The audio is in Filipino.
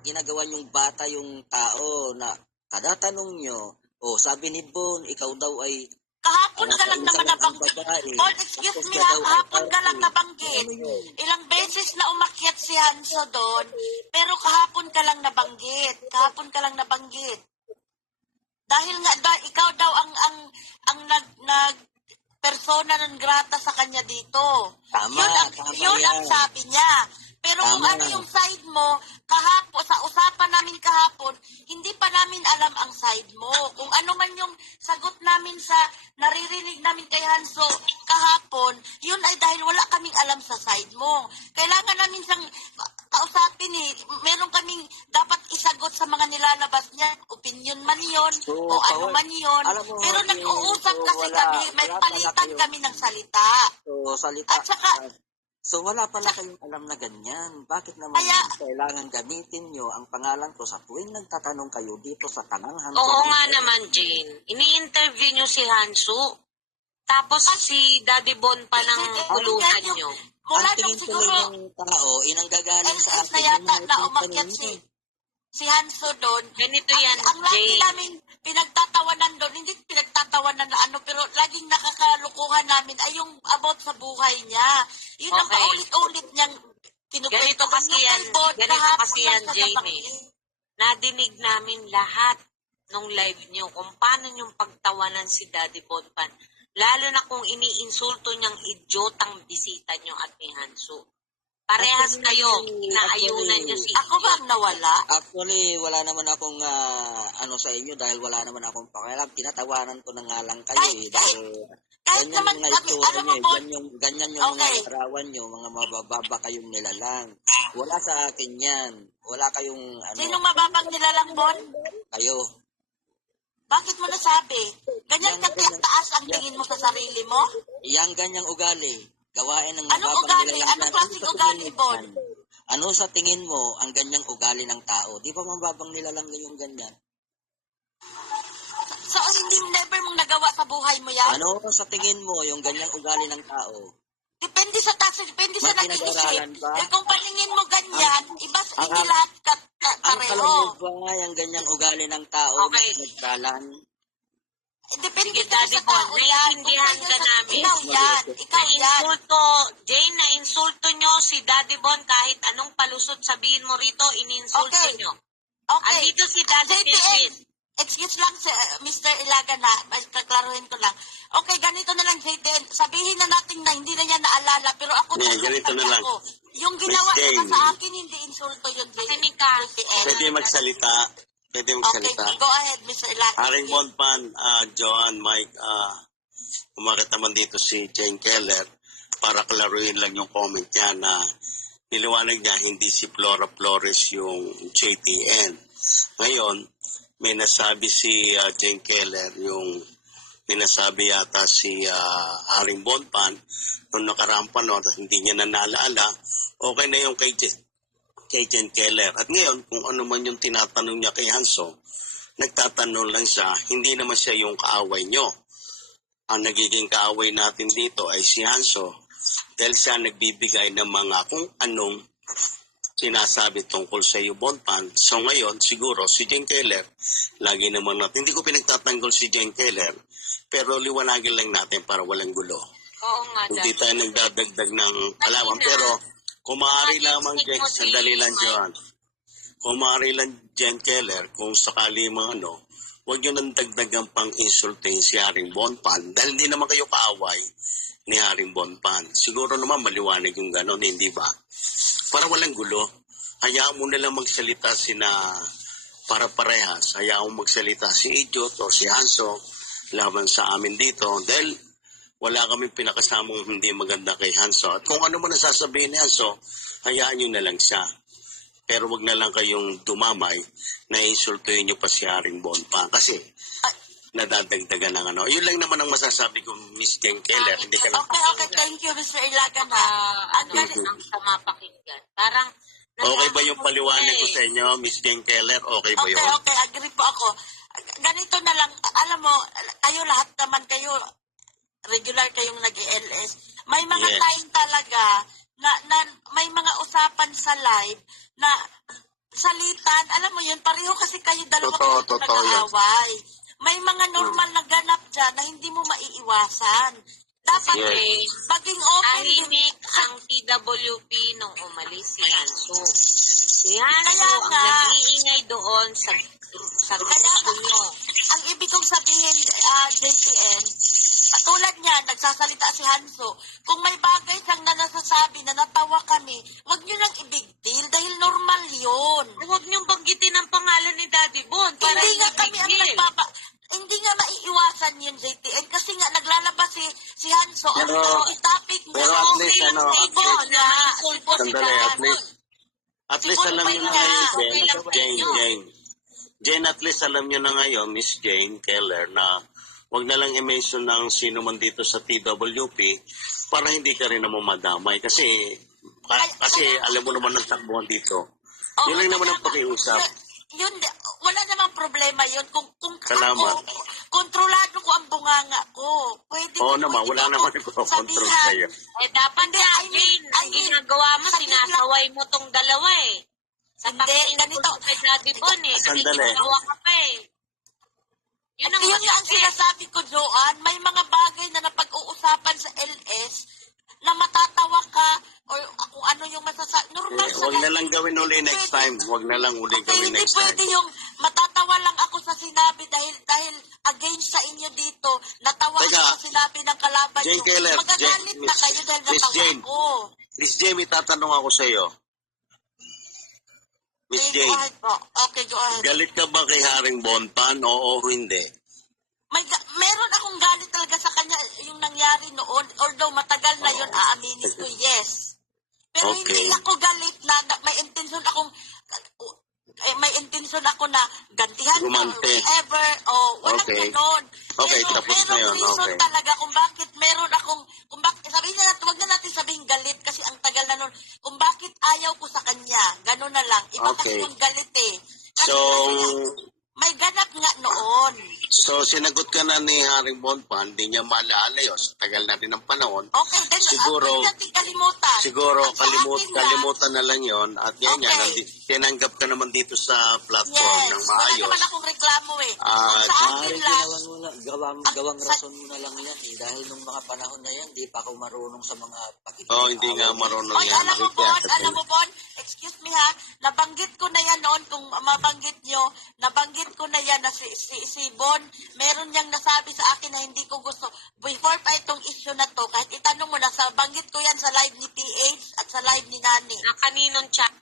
ginagawa niyong bata yung tao na kada tanong niyo, sabi ni Bon, ikaw daw ay Kahapon ka lang kaisa naman lang ang nabanggit. babae. Paul, excuse Tapos me siya ha, daw ay kahapon ka lang party. nabanggit. Ano yun? Ilang beses na umakyat si Hanso doon, pero kahapon ka lang nabanggit. Kahapon ka lang nabanggit. Dahil nga ikaw daw ang nag persona non grata sa kanya dito. Tama, tama yun ang yan. sabi niya. Pero kung Tama. ano yung side mo, kahapon, sa usapan namin kahapon, hindi pa namin alam ang side mo. Kung ano man yung sagot namin sa naririnig namin kay Hanso kahapon, yun ay dahil wala kaming alam sa side mo. Kailangan namin siyang kausapin eh. Meron kaming dapat isagot sa mga nilalabas niya. Opinion man yun, So, o ano man yun. alam mo, Pero nag-uusap so kasi kami, may wala pala palitan kayo. kami ng salita. At saka, So wala pala kayong alam na ganyan. Bakit naman kailangan gamitin nyo ang pangalan ko sa tuwing nagtatanong kayo dito sa Tanang Hanso? Oo nga naman, Jane. Ini-interview nyo si Hanso. Tapos si Daddy Bon pa ng tuluhan nyo. Mula Ang nung tingin siguro, tuloy ng tao, inanggagaling sa LS akin. na yata na umakyat si Hanso doon. Ganito yan, Ang lagi Jane. namin pinagtatawanan doon, hindi pinagtatawanan na ano, pero laging nakakalukuhan namin ay yung about sa buhay niya. Yun ang Okay. paulit-ulit niyang kinukwento. Ganito kasi yan, Jane. Nadinig namin lahat nung live nyo kung paano yung pagtawanan si Daddy Bonpan. Lalo na kung iniinsulto niyang idiotang bisita nyo at ni Hanso. Parehas kayo, inaayunan nyo si Ako ba ang nawala? Actually, wala naman akong sa inyo dahil wala naman akong pakialam. Tinatawanan ko na nga lang kayo Kahit ganyan naman yung kami, itsura alam mo niyo, po, ganyan yung mga larawan nyo, mga mabababa kayong nilalang. Wala sa akin yan. Wala kayong Sinong mababang nilalang, Bon? kayo. Bakit mo nasabi? Ganyan taas ang tingin mo sa sarili mo? Yang ganyang ugali. Gawain ng Anong mababang ugali? nilalang. Anong klaseng ugali, Bon? Ano sa tingin mo ang ganyang ugali ng tao? Di ba mababang nilalang yung ganyan? So, hindi never mong nagawa sa buhay mo yan? Ano sa tingin mo yung ganyang ugali ng tao? Depende sa taso, depende sa May nag-iisip. pinag-aralan ba? Kung paningin mo ganyan, hindi lahat Ang pareho. alam mo ba yung ganyang ugali ng tao Okay. na nagkalan? Depende Sige, kasi Daddy sa Bon, tao yan. naiintindihan ka namin. Ikaw yan. Ikaw yan. Jane, na-insulto nyo si Daddy Bon kahit anong palusot sabihin mo rito, ininsulto Okay. nyo. Okay. Andito si Daddy JTN, Kelvin. excuse lang, Mr. Ilaga na, kaklaruhin ko lang. Okay, ganito na lang, JTN. Sabihin na natin na hindi na niya naalala, pero ako ganito na lang. Yung ginawa Miss niya Jane. sa akin, hindi insulto yun, JTN. Pwede magsalita. Pwede Okay, magsalita. go ahead, Mr. Ilaga. Haring Bonpan, Joan, Mike, umakit naman dito si Jane Keller para klaruhin lang yung comment niya na niliwanag niya hindi si Flora Flores yung JTN. Ngayon, may nasabi si Jane Keller yung minasabi yata si Haring Bonpan nung nakaraang panahon at hindi niya na naalala, okay na yung kay Jane Keller. At ngayon, kung ano man yung tinatanong niya kay Hanso, nagtatanong lang siya, hindi naman siya yung kaaway nyo. Ang nagiging kaaway natin dito ay si Hanso dahil siya nagbibigay ng mga kung anong sinasabi tungkol sa iyo, Bonpan. So ngayon, siguro, si Jane Keller, lagi naman natin, hindi ko pinagtatanggol si Jane Keller, pero liwanagin lang natin para walang gulo. Oo nga, Hindi tayo nagdadagdag ng kalaman, pero kung maaari lamang, Jane, sandali lang dyan. Kung maaari lang, Jane Keller, kung sakali mga huwag nyo nang dagdagang pang-insulting si Haring Bonpan dahil hindi naman kayo kaaway ni Haring Bonpan. Siguro naman maliwanag yung gano'n, hindi ba? Para walang gulo, hayaan mo na lang magsalita para parehas. Hayaan mo magsalita si Idiot o si Hanso laban sa amin dito dahil wala kaming pinakasamang hindi maganda kay Hanso. At kung ano man nasasabihin ni Hanso, hayaan nyo na lang siya. Pero wag na lang kayong dumamay na insultuhin nyo pa si Haring Bonpan. Kasi nadadagdagan ng Yun lang naman ang masasabi ko, Miss Jane Keller. Hindi ka lang. Okay, thank you, Mr. Ilaga na. Ang sama pakinggan. Parang, Okay ba yung paliwanag ko sa inyo, Miss Jane Keller? Okay ba yun? Okay, agree po ako. Ganito na lang, alam mo, kayo lahat naman kayo, regular kayong nag-LS. May mga time talaga na may mga usapan sa live na salitan, alam mo yun, pareho kasi kayo dalawa Totoo yan. nag-aaway. May mga normal na ganap dyan na hindi mo maiiwasan. Dapat Yes. maging open din. Tahimik ang TWP nung umalis si Hanso. Si Hanso Kaya ang nga. nag-iingay doon sa grupo nyo. Ang ibig kong sabihin, JTN, katulad niya, nagsasalita si Hanso, kung may bagay siyang nasasabi na natawa kami, wag niyo nang i-big deal dahil normal yun. Huwag niyong banggitin ang pangalan ni Daddy Bon para Hindi nga kami ang i-big hindi nga maiiwasan yun, JTN, kasi nga naglalabas si Hanso, ang Pero- topic niya, pero at least, ano, Ibon na, Sandali, at least alam niyo na ngayon, Jane, at least alam niyo na ngayon, Miss Jane Keller, na wag na lang i-mention ng sino man dito sa TWP para hindi ka rin naman madamay. Kasi alam mo naman ang takbuhan dito. Yun lang naman ang pakiusap. Yun, wala namang problema yun. Kung Salamat. ako, kontrolado ko ang bunganga ko. Pwede Oo naman, pwede wala ko naman nagko-control sabihan. sa'yo. Eh, dapat Hindi, nga, I mean- Jane, ang I mean, ginagawa mo, sabihin sinasaway mo tong dalawa eh. Sa Hindi, pakikinig ganito. ko kay Daddy Bon eh. Sandali. Nakikinagawa ka pa eh. Yun ang Yun nga ang masakit. sinasabi ko, Joanne. May mga bagay na napag-uusapan sa LS na matatawa ka or kung ano yung masasabi. Normal sa Huwag na lang gawin uli next time. Huwag na lang uli Okay, gawin hindi next time. pwede yung matatawa lang ako sa sinabi dahil against sa inyo dito. Natawa Teka, ako sa sinabi ng kalaban Jane nyo. Keller, Magagalit na Miss- kayo dahil Miss natawa Jane. ako. Miss Jane, may tatanong ako sa iyo. Miss Okay, go Jane, ahead po. Okay, go ahead. galit ka ba kay Haring Bonpan? Oo o hindi? Meron akong galit talaga sa kanya yung nangyari noon. Although matagal na yun, aaminin ko, yes. Pero Okay. hindi ako galit na may intention ako na gantihan ka or Gumante. whatever. O, walang Okay. ganon. Okay, Pero tapos na merong yun, reason okay. talaga kung bakit sabihin na natin, wag na natin sabihin galit kasi ang tagal na nun. Kung bakit ayaw ko sa kanya, ganon na lang. Iba kasi Okay. yung galit eh. Kasi So, may ganap nga noon. sinagot ka na ni Haring Bonpan, hindi niya maalala yun. Tagal na rin ang panahon. Okay, then Siguro- huwag natin kalimutan. Siguro At sa akin lang, kalimutan na lang yon at yan Okay. yan, tinanggap ka naman dito sa platform yes, ng wala maayos. naman akong reklamo eh. Ah, Ang sa akin Maaaring lang, ginawan mo na, gawang rason mo na lang yan eh. Dahil nung mga panahon na yan, di pa ako marunong sa mga pakikita. Oh, hindi nga marunong Oy, yan. alam mo Bon, excuse me ha, nabanggit ko na yan noon, kung mabanggit nyo, nabanggit ko na yan na si Bon, meron niyang nasabi sa akin na hindi ko gusto. Before pa itong issue na to, kahit itanong mo na, banggit ko yan sa live ni PH at sa live ni Nani. Na kaninong chat